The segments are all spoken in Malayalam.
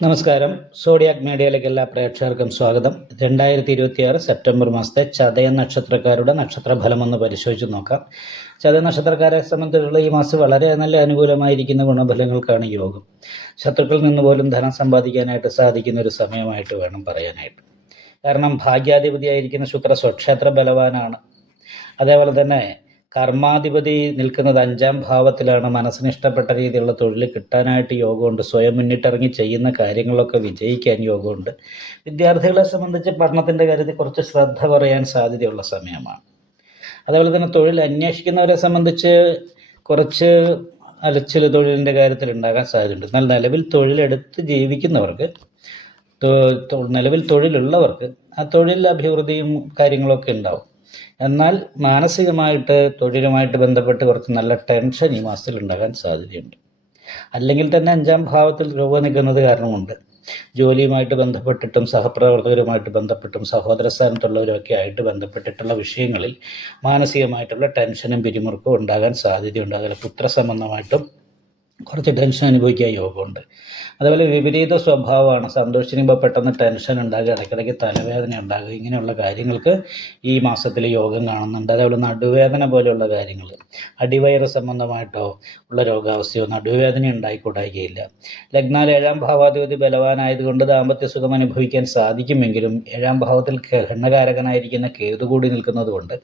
നമസ്കാരം. സോഡിയാക് മീഡിയയിലേക്ക് എല്ലാ പ്രേക്ഷകർക്കും സ്വാഗതം. 2026 സെപ്റ്റംബർ മാസത്തെ ചതയ നക്ഷത്രക്കാരുടെ നക്ഷത്രഫലമൊന്ന് പരിശോധിച്ച് നോക്കാം. ചതയ നക്ഷത്രക്കാരെ സംബന്ധിച്ചുള്ള ഈ മാസം വളരെ നല്ല അനുകൂലമായിരിക്കുന്ന ഗുണഫലങ്ങൾക്കാണ് യോഗം. ശത്രുക്കളിൽ നിന്ന് പോലും ധനം സമ്പാദിക്കാനായിട്ട് സാധിക്കുന്ന ഒരു സമയമായിട്ട് വേണം പറയാനായിട്ട്. കാരണം ഭാഗ്യാധിപതിയായിരിക്കുന്ന ശുക്ര സ്വക്ഷേത്ര ബലവാനാണ്. അതേപോലെ തന്നെ കർമാധിപതി നിൽക്കുന്നത് 5ാം ഭാവത്തിലാണ്. മനസ്സിന് ഇഷ്ടപ്പെട്ട രീതിയിലുള്ള തൊഴിൽ കിട്ടാനായിട്ട് യോഗമുണ്ട്. സ്വയം മുന്നിട്ടിറങ്ങി ചെയ്യുന്ന കാര്യങ്ങളൊക്കെ വിജയിക്കാൻ യോഗമുണ്ട്. വിദ്യാർത്ഥികളെ സംബന്ധിച്ച് പഠനത്തിൻ്റെ കാര്യത്തിൽ കുറച്ച് ശ്രദ്ധ പറയാൻ സാധ്യതയുള്ള സമയമാണ്. അതേപോലെ തന്നെ തൊഴിൽ അന്വേഷിക്കുന്നവരെ സംബന്ധിച്ച് കുറച്ച് അലച്ചിൽ തൊഴിലിൻ്റെ കാര്യത്തിൽ ഉണ്ടാകാൻ സാധ്യതയുണ്ട്. എന്നാൽ നിലവിൽ തൊഴിലെടുത്ത് ജീവിക്കുന്നവർക്ക്, നിലവിൽ തൊഴിലുള്ളവർക്ക് ആ തൊഴിൽ അഭിവൃദ്ധിയും കാര്യങ്ങളൊക്കെ ഉണ്ടാവും. എന്നാൽ മാനസികമായിട്ട് തൊഴിലുമായിട്ട് ബന്ധപ്പെട്ട് കുറച്ച് നല്ല ടെൻഷൻ ഈ മാസത്തിൽ ഉണ്ടാകാൻ സാധ്യതയുണ്ട്. അല്ലെങ്കിൽ തന്നെ 5ാം ഭാവത്തിൽ രൂപ നിൽക്കുന്നത് കാരണമുണ്ട് ജോലിയുമായിട്ട് ബന്ധപ്പെട്ടിട്ടും സഹപ്രവർത്തകരുമായിട്ട് ബന്ധപ്പെട്ടും സഹോദര സ്ഥാനത്തുള്ളവരൊക്കെ ആയിട്ട് ബന്ധപ്പെട്ടിട്ടുള്ള വിഷയങ്ങളിൽ മാനസികമായിട്ടുള്ള ടെൻഷനും പിരിമുറുക്കവും ഉണ്ടാകാൻ സാധ്യതയുണ്ട്. അതുപോലെ പുത്രസംബന്ധമായിട്ടും കുറച്ച് ടെൻഷൻ അനുഭവിക്കാൻ യോഗമുണ്ട്. അതുപോലെ വിപരീത സ്വഭാവമാണ്. സന്തോഷിക്കുമ്പോൾ പെട്ടെന്ന് ടെൻഷൻ ഉണ്ടാകുക, ഇടയ്ക്കിടയ്ക്ക് തലവേദന ഉണ്ടാകുക, ഇങ്ങനെയുള്ള കാര്യങ്ങൾക്ക് ഈ മാസത്തിൽ യോഗം കാണുന്നുണ്ട്. അതേപോലെ നടുവേദന പോലെയുള്ള കാര്യങ്ങൾ, അടിവയറ് സംബന്ധമായിട്ടോ ഉള്ള രോഗാവസ്ഥയോ നടുവേദന ഉണ്ടായിക്കൂടായികയില്ല. ലഗ്നാൽ 7ാം ഭാവാധിപതി ബലവാനായതുകൊണ്ട് ദാമ്പത്യ സുഖം അനുഭവിക്കാൻ സാധിക്കുമെങ്കിലും 7ാം ഭാവത്തിൽ ഘടനകാരകനായിരിക്കുന്ന കേതു കൂടി നിൽക്കുന്നത് കൊണ്ട്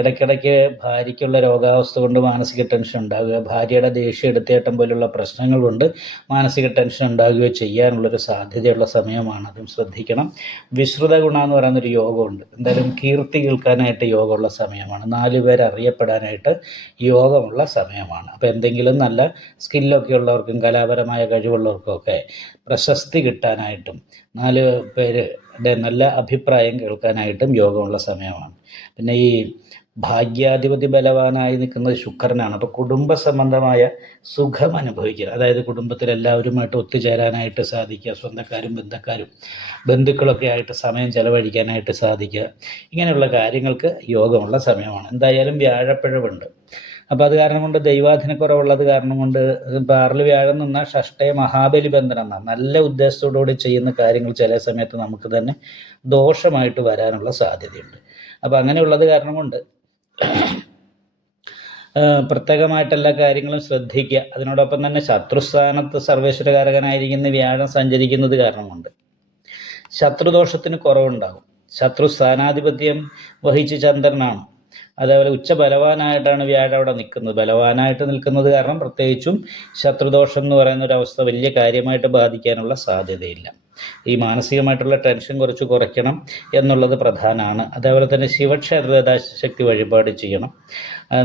ഇടയ്ക്കിടയ്ക്ക് ഭാര്യയ്ക്കുള്ള രോഗാവസ്ഥ കൊണ്ട് മാനസിക ടെൻഷൻ ഉണ്ടാകുക, ഭാര്യയുടെ ദേഷ്യം എടുത്തേട്ടം പോലുള്ള പ്രശ്നങ്ങൾ കൊണ്ട് മാനസിക ടെൻഷൻ ഉണ്ടാകുകയോ ചെയ്യാനുള്ളൊരു സാധ്യതയുള്ള സമയമാണ്. അതും ശ്രദ്ധിക്കണം. വിശ്രുത ഗുണ എന്ന് പറയുന്നൊരു യോഗമുണ്ട്. എന്തായാലും കീർത്തി കേൾക്കാനായിട്ട് യോഗമുള്ള സമയമാണ്. 4 പേർ അറിയപ്പെടാനായിട്ട് യോഗമുള്ള സമയമാണ്. അപ്പോൾ എന്തെങ്കിലും നല്ല സ്കില്ലൊക്കെ ഉള്ളവർക്കും കലാപരമായ കഴിവുള്ളവർക്കൊക്കെ പ്രശസ്തി കിട്ടാനായിട്ടും 4 പേരുടെ നല്ല അഭിപ്രായം കേൾക്കാനായിട്ടും യോഗമുള്ള സമയമാണ്. പിന്നെ ഈ ഭാഗ്യാധിപതി ബലവാനായി നിൽക്കുന്നത് ശുക്രനാണ്. അപ്പോൾ കുടുംബ സംബന്ധമായ സുഖം അനുഭവിക്കുക, അതായത് കുടുംബത്തിലെല്ലാവരുമായിട്ട് ഒത്തുചേരാനായിട്ട് സാധിക്കുക, സ്വന്തക്കാരും ബന്ധുക്കളൊക്കെ ആയിട്ട് സമയം ചെലവഴിക്കാനായിട്ട് സാധിക്കുക, ഇങ്ങനെയുള്ള കാര്യങ്ങൾക്ക് യോഗമുള്ള സമയമാണ്. എന്തായാലും വ്യാഴപ്പിഴവുണ്ട്. അപ്പോൾ അത് കാരണം കൊണ്ട് ദൈവാധീനക്കുറവുള്ളത് കാരണം കൊണ്ട് 6 വ്യാഴം നിന്നാൽ ഷഷ്ടയ മഹാബലി ബന്ധനം എന്നാണ്. നല്ല ഉദ്ദേശത്തോടുകൂടി ചെയ്യുന്ന കാര്യങ്ങൾ ചില സമയത്ത് നമുക്ക് തന്നെ ദോഷമായിട്ട് വരാനുള്ള സാധ്യതയുണ്ട്. അപ്പോൾ അങ്ങനെയുള്ളത് കാരണം കൊണ്ട് പ്രത്യേകമായിട്ട് എല്ലാ കാര്യങ്ങളും ശ്രദ്ധിക്കുക. അതിനോടൊപ്പം തന്നെ ശത്രുസ്ഥാനത്ത് സർവേശ്വരകാരകനായിരിക്കുന്ന വ്യാഴം സഞ്ചരിക്കുന്നത് കാരണം കൊണ്ട് ശത്രുദോഷത്തിന് കുറവുണ്ടാകും. ശത്രുസ്ഥാനാധിപത്യം വഹിച്ച് ചന്ദ്രനാണ്. അതേപോലെ ഉച്ചബലവാനായിട്ടാണ് വ്യാഴം അവിടെ നിൽക്കുന്നത്. ബലവാനായിട്ട് നിൽക്കുന്നത് കാരണം പ്രത്യേകിച്ചും ശത്രുദോഷം എന്ന് പറയുന്ന ഒരു അവസ്ഥ വലിയ കാര്യമായിട്ട് ബാധിക്കാനുള്ള സാധ്യതയില്ല. ഈ മാനസികമായിട്ടുള്ള ടെൻഷൻ കുറച്ച് കുറയ്ക്കണം എന്നുള്ളത് പ്രധാനമാണ്. അതേപോലെ തന്നെ ശിവക്ഷേത്ര യഥാശക്തി വഴിപാട് ചെയ്യണം.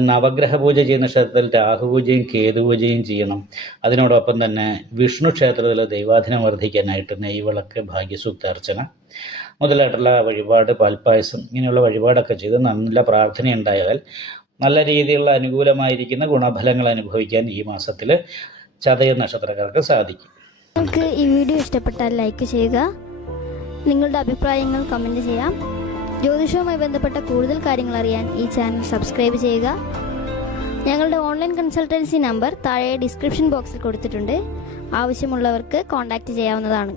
നവഗ്രഹ പൂജ ചെയ്യുന്ന ക്ഷേത്രത്തിൽ രാഹുപൂജയും കേതുപൂജയും ചെയ്യണം. അതിനോടൊപ്പം തന്നെ വിഷ്ണു ക്ഷേത്രത്തിൽ ദൈവാധീനം വർദ്ധിക്കാനായിട്ട് നെയ്വിളക്ക്, ഭാഗ്യസൂക്താർച്ചന മുതലായിട്ടുള്ള വഴിപാട്, പാൽപ്പായസം, ഇങ്ങനെയുള്ള വഴിപാടൊക്കെ ചെയ്ത് നല്ല പ്രാർത്ഥന ഉണ്ടായാൽ നല്ല രീതിയിലുള്ള അനുകൂലമായിരിക്കുന്ന ഗുണഫലങ്ങൾ അനുഭവിക്കാൻ ഈ മാസത്തിൽ ചതയ നക്ഷത്രക്കാർക്ക് സാധിക്കും. നിങ്ങൾക്ക് ഈ വീഡിയോ ഇഷ്ടപ്പെട്ടാൽ ലൈക്ക് ചെയ്യുക, നിങ്ങളുടെ അഭിപ്രായങ്ങൾ കമൻറ്റ് ചെയ്യാം. ജ്യോതിഷവുമായി ബന്ധപ്പെട്ട കൂടുതൽ കാര്യങ്ങൾ അറിയാൻ ഈ ചാനൽ സബ്സ്ക്രൈബ് ചെയ്യുക. ഞങ്ങളുടെ ഓൺലൈൻ കൺസൾട്ടൻസി നമ്പർ താഴെ ഡിസ്ക്രിപ്ഷൻ ബോക്സിൽ കൊടുത്തിട്ടുണ്ട്. ആവശ്യമുള്ളവർക്ക് കോൺടാക്റ്റ് ചെയ്യാവുന്നതാണ്.